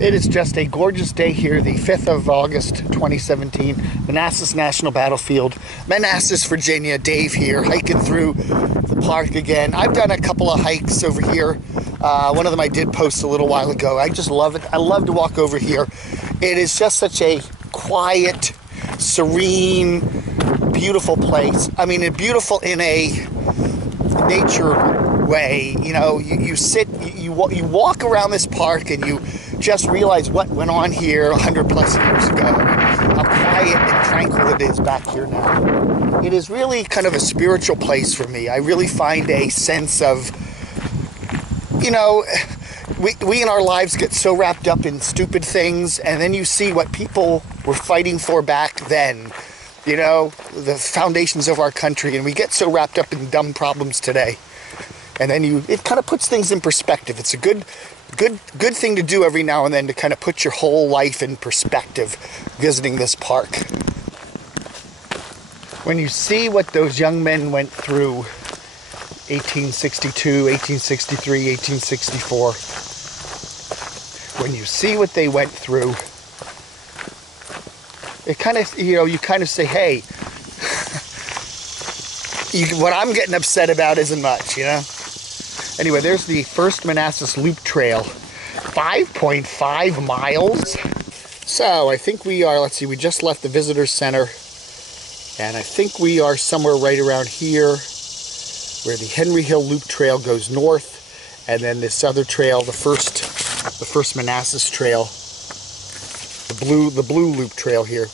It is just a gorgeous day here, the 5th of August, 2017, Manassas National Battlefield, Manassas, Virginia. Dave here, hiking through the park again. I've done a couple of hikes over here. One of them I did post a little while ago. I just love it. I love to walk over here. It is just such a quiet, serene, beautiful place. I mean, beautiful in a nature way. You know, you sit, you walk around this park and you just realize what went on here 100 plus years ago. How quiet and tranquil it is back here now. It is really kind of a spiritual place for me. I really find a sense of, you know, we in our lives get so wrapped up in stupid things, and then you see what people were fighting for back then. You know, the foundations of our country, and we get so wrapped up in dumb problems today. And then it kind of puts things in perspective. It's a good thing to do every now and then, to kind of put your whole life in perspective visiting this park. When you see what those young men went through, 1862, 1863, 1864, when you see what they went through, it kind of, you kind of say, hey, what I'm getting upset about isn't much, you know? Anyway, there's the first Manassas Loop Trail, 5.5 miles. So I think we are, let's see, we just left the visitor center, and I think we are somewhere right around here where the Henry Hill Loop Trail goes north, and then this other trail, the first Manassas Trail, the blue Loop Trail here.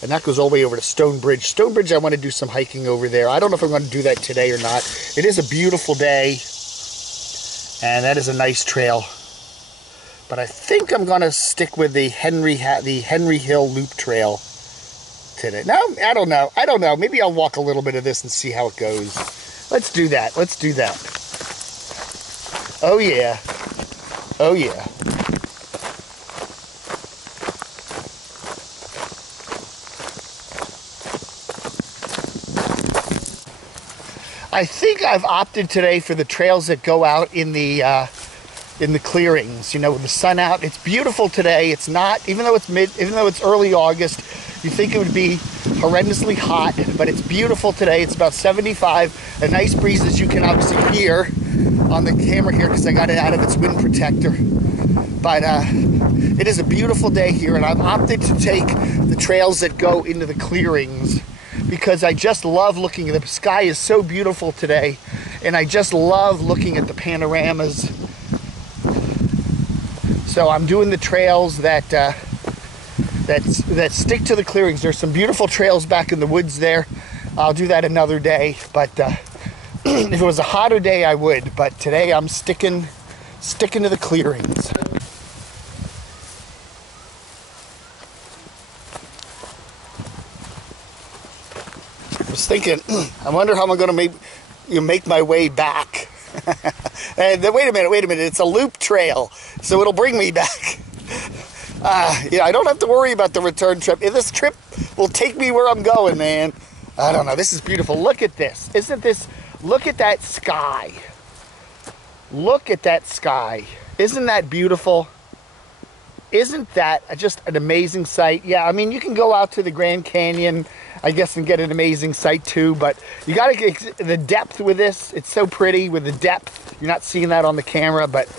And that goes all the way over to Stonebridge. Stonebridge, I want to do some hiking over there. I don't know if I'm going to do that today or not. It is a beautiful day, and that is a nice trail. But I think I'm going to stick with the Henry Hill Loop Trail today. No, I don't know. I don't know. Maybe I'll walk a little bit of this and see how it goes. Let's do that. Let's do that. Oh, yeah. Oh, yeah. I think I've opted today for the trails that go out in the clearings. You know, with the sun out, it's beautiful today. It's not, even though it's early August, you think it would be horrendously hot, but it's beautiful today. It's about 75, a nice breeze, as you can obviously hear on the camera here because I got it out of its wind protector. But it is a beautiful day here, and I've opted to take the trails that go into the clearings, because I just love looking at the sky. Is so beautiful today, and I just love looking at the panoramas. So I'm doing the trails that stick to the clearings. There's some beautiful trails back in the woods there. I'll do that another day, but if it was a hotter day I would, but today I'm sticking to the clearings. I was thinking, I wonder how I'm going to make my way back. And then, wait a minute, it's a loop trail, so it'll bring me back. Yeah, I don't have to worry about the return trip. This trip will take me where I'm going, man. I don't know, this is beautiful. Look at this. Look at that sky. Look at that sky. Isn't that beautiful? Isn't that just an amazing sight? Yeah, I mean, you can go out to the Grand Canyon, I guess, and get an amazing sight too, but you got to get the depth with this. It's so pretty with the depth. You're not seeing that on the camera, but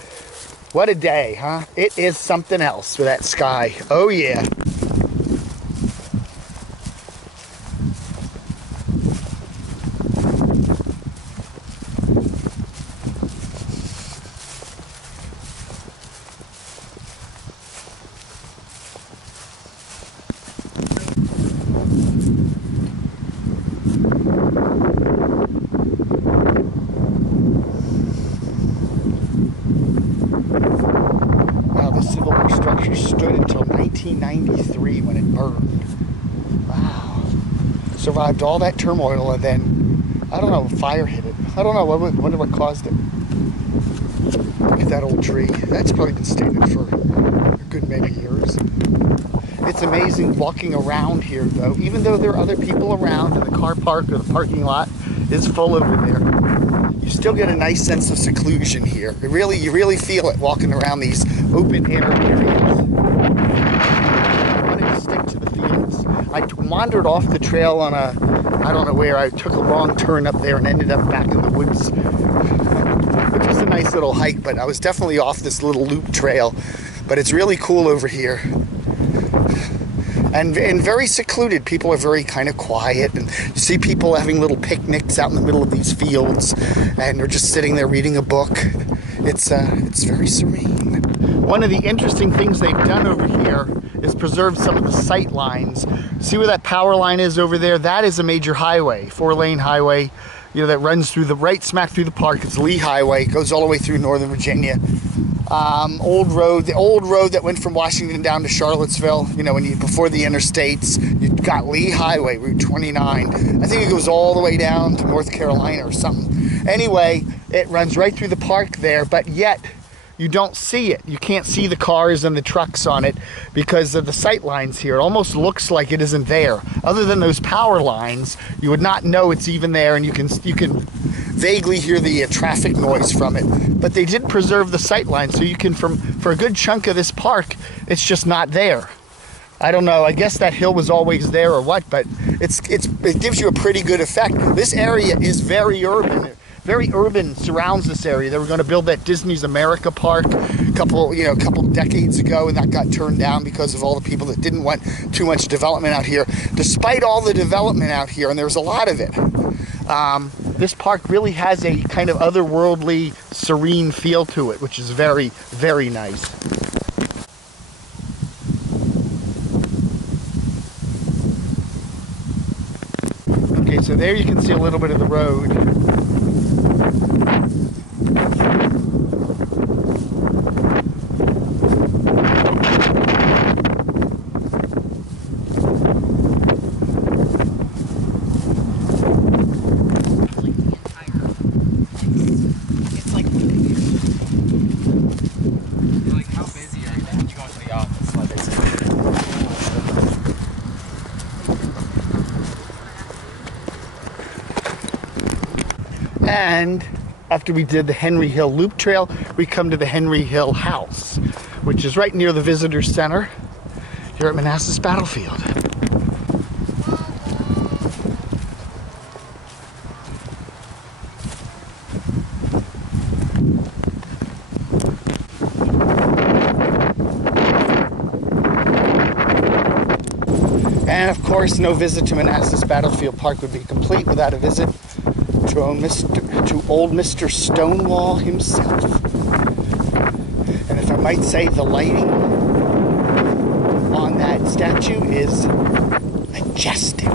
what a day, huh? It is something else with that sky. Oh, yeah. Stood until 1993 when it burned. Wow. Survived all that turmoil, and then, I don't know, fire hit it. I don't know, wonder what caused it. Look at that old tree. That's probably been standing for a good many years. It's amazing walking around here, though. Even though there are other people around, and the car park or the parking lot is full over there, you still get a nice sense of seclusion here. You really feel it walking around these open air areas. I wanted to stick to the fields. I wandered off the trail on a, I don't know where, I took a wrong turn up there and ended up back in the woods, which was a nice little hike, but I was definitely off this little loop trail. But it's really cool over here. And very secluded. People are very kind of quiet, and you see people having little picnics out in the middle of these fields, and they're just sitting there reading a book. It's very serene. One of the interesting things they've done over here is preserve some of the sight lines. See where that power line is over there? That is a major highway, 4-lane highway, you know, that runs through the right smack through the park. It's Lee Highway, goes all the way through Northern Virginia. Old road, the old road that went from Washington down to Charlottesville, you know, before the interstates, you've got Lee Highway, Route 29. I think it goes all the way down to North Carolina or something. Anyway, it runs right through the park there, but yet you don't see it. You can't see the cars and the trucks on it because of the sight lines here. It almost looks like it isn't there. Other than those power lines, you would not know it's even there, and you can vaguely hear the traffic noise from it. But they did preserve the sight lines, so you can, for a good chunk of this park, it's just not there. I don't know, I guess that hill was always there or what, but it gives you a pretty good effect. This area is very urban. Very urban surrounds this area. They were going to build that Disney's America Park a couple decades ago, and that got turned down because of all the people that didn't want too much development out here. Despite all the development out here, and there's a lot of it, this park really has a kind of otherworldly, serene feel to it, which is very, very nice. Okay, so there you can see a little bit of the road. And after we did the Henry Hill Loop Trail, we come to the Henry Hill House, which is right near the Visitor Center here at Manassas Battlefield. And of course, no visit to Manassas Battlefield Park would be complete without a visit to old Mr. Stonewall himself. And if I might say, the lighting on that statue is majestic.